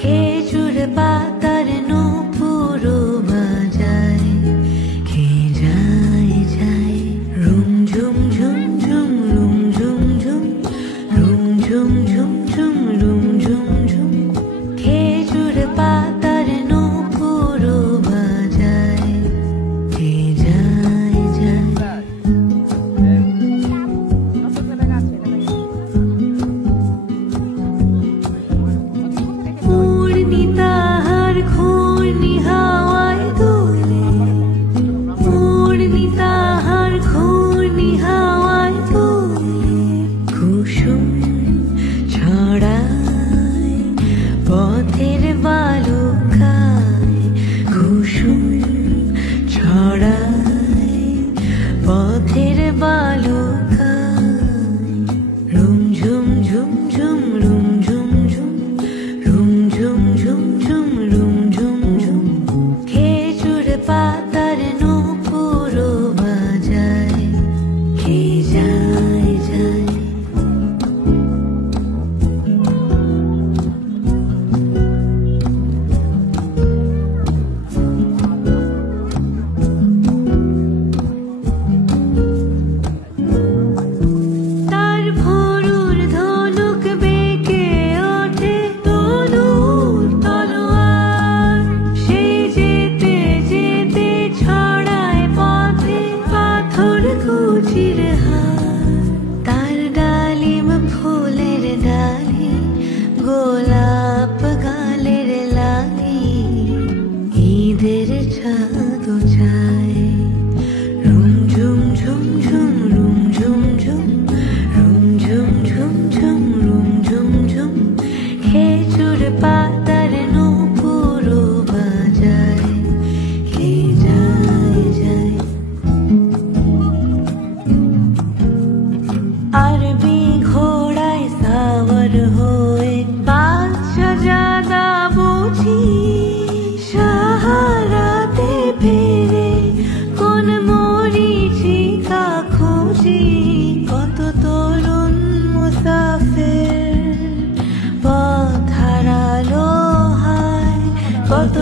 খেজুর পাতার নূপুরও বাজায়, খেয়ে যায় যায় রুম ঝুম ঝুম ঝুম রুম ঝুম ঝুম রুম ঝুম ঝুম ঝুম রুম ঝুম ঝুম খেজুর পাতার নূপুরও বাজায়, খেয়ে যায় যায়। পথের বালুকায় কুসুম ছড়ায়, পথের বালুকায় রুম ঝুম ঝুম ঝুম রুম ঝুম ঝুম রুম ঝুম ঝুম ঝুম রুম ঝুম ঝুম খেজুর পাতার নূপুরও বাজায়, খেয়ে যায় যায়। তার ডালিম ফুলের ডালি, গোলাপ গালের লালি, ঈদের চাঁদ চায় রুম ঝুম ঝুম ঝুম রুম ঝুম ঝুম রুম ঝুম ঝুম ঝুম রুম ঝুম ঝুম খেজুর পাতার নূপুরও বাজায়, খেয়ে যায় যায়। আরবি ঘোড়ায় সাওয়ার হয়ে বাদশাহজাদা বুঝি সাহারাতে ফেরে, কোন মরীচিকা খুঁজি, কত তরুণ মুসাফির পথ হারালো হায়, কত